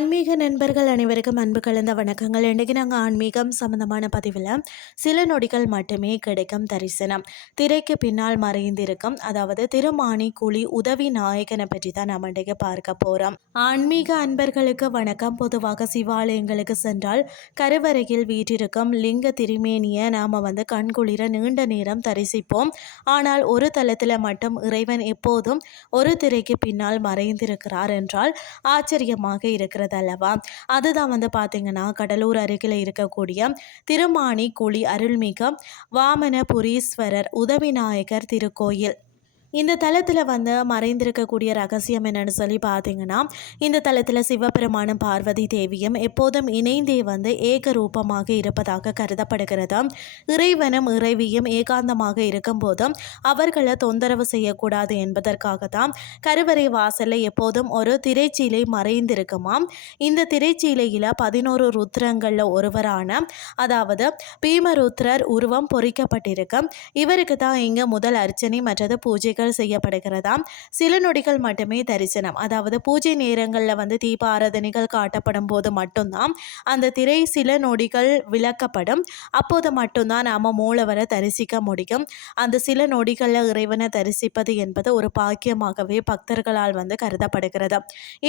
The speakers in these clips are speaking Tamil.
ஆன்மீக நண்பர்கள் அனைவருக்கும் அன்பு கலந்த வணக்கங்கள். இன்றைக்கி நாங்கள் ஆன்மீகம் சம்மந்தமான பதிவில் சில நொடிகள் மட்டுமே கிடைக்கும் தரிசனம், திரைக்கு பின்னால் மறைந்திருக்கும், அதாவது திருமானி குழி உதவி நாயகனை பற்றி தான் நாம் இன்றைக்கு பார்க்க போகிறோம். ஆன்மீக அன்பர்களுக்கு வணக்கம். பொதுவாக சிவாலயங்களுக்கு சென்றால் கருவறையில் வீற்றிருக்கும் லிங்க திருமேனியை நாம் கண்குளிர நீண்ட நேரம் தரிசிப்போம். ஆனால் ஒரு தளத்தில் மட்டும் இறைவன் எப்போதும் ஒரு திரைக்கு பின்னால் மறைந்திருக்கிறார் என்றால் ஆச்சரியமாக இருக்கிறது அல்லவா? அதுதான் பார்த்தீங்கன்னா கடலூர் அருகில் இருக்கக்கூடிய திருமானி குழி அருள்மிகு வாமனபுரீஸ்வரர் உதவிநாயகர் திருக்கோயில். இந்த தலத்தில் மறைந்திருக்கக்கூடிய ரகசியம் என்னன்னு சொல்லி பார்த்தீங்கன்னா, இந்த தலத்தில் சிவபெருமானும் பார்வதி தேவியும் எப்போதும் இணைந்தே ஏக ரூபமாக இருப்பதாக கருதப்படுகிறது. இறைவனும் இறைவியும் ஏகாந்தமாக இருக்கும்போதும் அவர்களை தொந்தரவு செய்யக்கூடாது என்பதற்காகத்தான் கருவறை வாசலில் எப்போதும் ஒரு திரைச்சீலை மறைந்திருக்குமாம். இந்த திரைச்சீலையில் 11 ருத்ரங்களில் ஒருவரான, அதாவது பீமருத்ரர் உருவம் பொறிக்கப்பட்டிருக்கு. இவருக்கு தான் இங்கே முதல் அர்ச்சனை மற்றது பூஜைகள் செய்யப்படுகிறதாம். சில நொடிகள் மட்டுமே தரிசனம், அதாவது பூஜை நேரங்களில் தீப ஆராதனைகள் காட்டப்படும் போது மட்டும்தான் அந்த திரை சில நொடிகள் விளக்கப்படும். அப்போது மட்டும்தான் நாம் மூலவரை தரிசிக்க முடியும். அந்த சில நொடிகளில் இறைவனை தரிசிப்பது என்பது ஒரு பாக்கியமாகவே பக்தர்களால் கருதப்படுகிறது.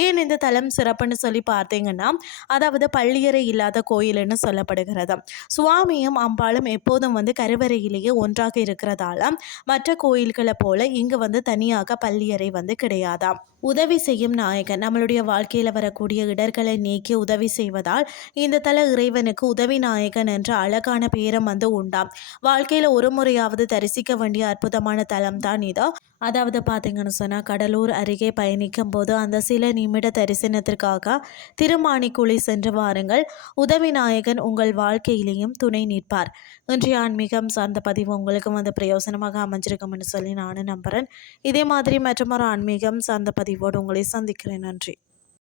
ஏன் இந்த தலம் சிறப்புன்னு சொல்லி பார்த்தீங்கன்னா, அதாவது பள்ளியறை இல்லாத கோயில்னு சொல்லப்படுகிறது. சுவாமியும் அம்பாளும் எப்போதும் கருவறையிலேயே ஒன்றாக இருக்கிறதால மற்ற கோயில்களை போல இங்கு தனியாக பள்ளியறை கிடையாதாம். உதவி செய்யும் நாயகன், நம்மளுடைய வாழ்க்கையில் வரக்கூடிய இடர்களை நீக்கி உதவி செய்வதால் இந்த தல இறைவனுக்கு உதவி நாயகன் என்ற அழகான பேரம் உண்டாம். வாழ்க்கையில் ஒரு முறையாவது தரிசிக்க வேண்டிய அற்புதமான தலம் தான் இதோ. அதாவது பார்த்தீங்கன்னு சொன்னால், கடலூர் அருகே பயணிக்கும் போது அந்த சில நிமிட தரிசனத்திற்காக திருமானிக்குழி சென்று வாருங்கள். உதவி நாயகன் உங்கள் வாழ்க்கையிலேயும் துணை நிற்பார். இன்றைய ஆன்மீகம் சார்ந்த பதிவு உங்களுக்கு பிரயோசனமாக அமைஞ்சிருக்கும்னு சொல்லி நானும் நம்புகிறேன். இதே மாதிரி மற்றொரு ஆன்மீகம் சார்ந்த பதிவோடு உங்களை சந்திக்கிறேன். நன்றி.